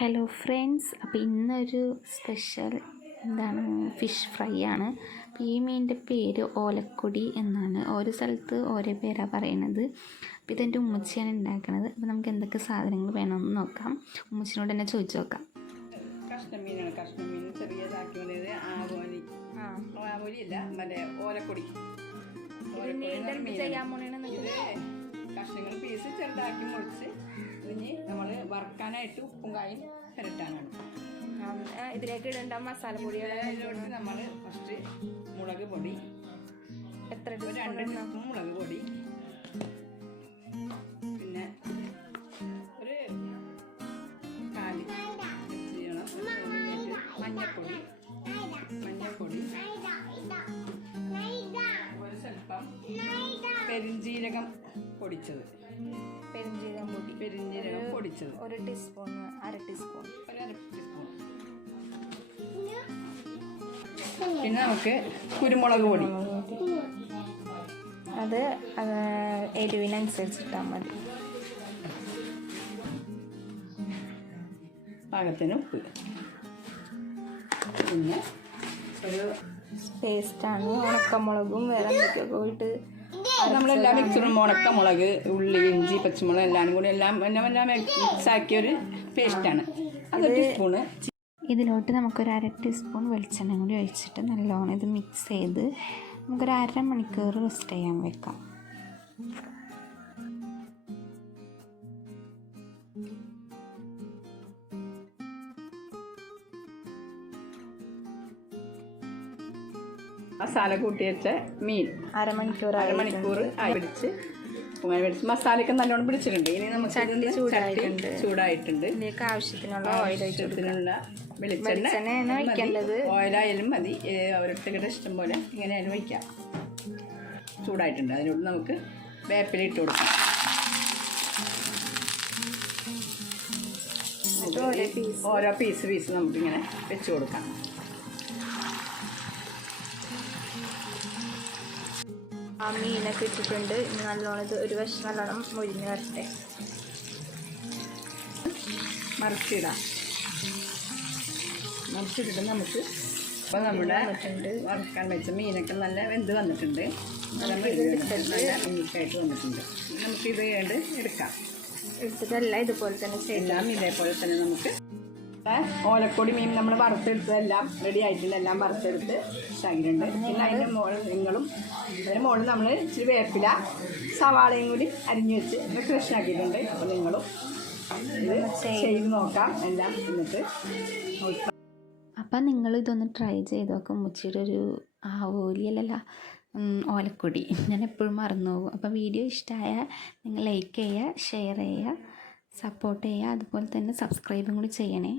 Hello friends, അപ്പോൾ ഇന്നൊരു special fish fry ആണ്. അപ്പോൾ ഈ മീനിൻ്റെ പേര് ഓലക്കൊടി എന്നാണ്. ഓരോ സ്ഥലത്ത് ഓരോ പേരാണ് പറയണത്. അപ്പോൾ ഇതെൻ്റെ ഉമ്മച്ചിയാണ് ഉണ്ടാക്കുന്നത്. അപ്പോൾ നമുക്ക് എന്തൊക്കെ സാധനങ്ങൾ വേണമെന്ന് നോക്കാം. ഉമ്മച്ചിനോട് തന്നെ ചോദിച്ചു നോക്കാം. കഷ്ണമീനാണ്. കഷ്ണമീൻ ചെറിയതാക്കി വന്നത് ആവോലിയല്ല, മറ്റേ ഓലക്കൊടി. കഷ്ണങ്ങൾ പീസ് ചെറുതാക്കി മുറിച്ച് ഇനി നമ്മൾ വറുക്കാനായിട്ട് ഉപ്പും കായും പുരട്ടാനാണ്. ഇതിലേക്ക് ഇടേണ്ട മസാലപ്പൊടികളിലോട്ട് നമ്മൾ ഫസ്റ്റ് മുളക് പൊടി, 2 ടീസ്പൂൺ മുളക് പൊടി, പിന്നെ ഒരു 4 മഞ്ഞൾപ്പൊടി, ഒരു സ്വല്പം പെരിഞ്ജീരകം പൊടിച്ചത്, പെരിഞ്ജീരകം പൊടിച്ചത് 1 ടീസ്പൂൺ, അര ടീസ്പൂൺ. പിന്നെ നമുക്ക് കുരുമുളക് പൊടി, അത് എരിവിനനുസരിച്ചിട്ടാൽ മതി. പാകത്തിന് ഉപ്പ്. പിന്നെ ഒരു പേസ്റ്റാണ് ഉണക്കമുളകും വേറെ എന്തൊക്കെയൊക്കെ പോയിട്ട് നമ്മളെല്ലാം മിക്സറും ഉണക്കമുളക്, ഉള്ളി, ഇഞ്ചി, പച്ചമുളക് എല്ലാം കൂടി എല്ലാം മിക്സ് ആക്കിയൊരു പേസ്റ്റാണ്. അത് 1 ടീസ്പൂണ്. ഇതിലോട്ട് നമുക്കൊരു 1/2 ടീസ്പൂൺ വെളിച്ചെണ്ണ കൂടി ഒഴിച്ചിട്ട് നല്ലോണം ഇത് മിക്സ് ചെയ്ത് നമുക്കൊരു 1/2 മണിക്കൂർ റെസ്റ്റ് ചെയ്യാൻ വെക്കാം. മസാല കൂട്ടി വെച്ച മീൻ അരമണിക്കൂർ പിടിച്ച് മസാലയൊക്കെ നല്ലോണം പിടിച്ചിട്ടുണ്ട്. ഇനി നമുക്ക് ചൂടായിട്ടുണ്ട്. ഇതിലേക്ക് ആവശ്യത്തിനുള്ള വെളിച്ചെണ്ണ ഒഴിക്കേണ്ടത്. ഓയിലായാലും മതി, ഓരോരുത്തരുടെ ഇഷ്ടം പോലെ ഇങ്ങനെയായാലും വയ്ക്കാം. ചൂടായിട്ടുണ്ട്. അതിനോട് നമുക്ക് വേപ്പില ഇട്ട് കൊടുക്കാം. ഓരോ പീസ് നമുക്കിങ്ങനെ വെച്ച് കൊടുക്കാം. ആ മീനൊക്കെ ഇട്ടിട്ടുണ്ട്. ഇനി നല്ലോണം ഇത് ഒരു വശം നല്ലോണം മുരിഞ്ഞ് വരട്ടെ. മറിച്ചിട്ടിട്ട് നമുക്ക് ഇപ്പോൾ നമ്മുടെ വറുക്കാൻ വെച്ച മീനൊക്കെ നല്ല വെന്ത് വന്നിട്ടുണ്ട്. നല്ല നീറ്റായിട്ട് വന്നിട്ടുണ്ട്. നമുക്കിത് വേണ്ട എടുത്തിട്ടല്ല ഇതുപോലെ തന്നെ എല്ലാം ഇതേപോലെ തന്നെ നമുക്ക് ഓലക്കൊടി മീൻ നമ്മൾ വറുത്തെടുത്തതെല്ലാം റെഡി ആയിട്ടുണ്ട്. എല്ലാം വറുത്തെടുത്ത് ഇതാക്കിയിട്ടുണ്ട്. പിന്നെ അതിൻ്റെ അതിന് മുകളിൽ നമ്മൾ ഇച്ചിരി വേപ്പില, സവാളയും കൂടി അരിഞ്ഞു വെച്ച് ഫ്രഷ് ആക്കിയിട്ടുണ്ട്. അപ്പോൾ നിങ്ങളും ഇത് ചെയ്ത് നോക്കാം എല്ലാം. എന്നിട്ട് അപ്പം നിങ്ങൾ ഇതൊന്ന് ട്രൈ ചെയ്ത് നോക്കാം. ഉമ്മച്ചിയുടെ ഒരു ഓലിയല്ല ഓലക്കൊടി ഞാൻ എപ്പോഴും മറന്നു പോകും. അപ്പോൾ വീഡിയോ ഇഷ്ടമായാൽ നിങ്ങൾ ലൈക്ക് ചെയ്യുക, ഷെയർ ചെയ്യുക, സപ്പോർട്ട് ചെയ്യുക. അതുപോലെ തന്നെ സബ്സ്ക്രൈബും കൂടി ചെയ്യണേ.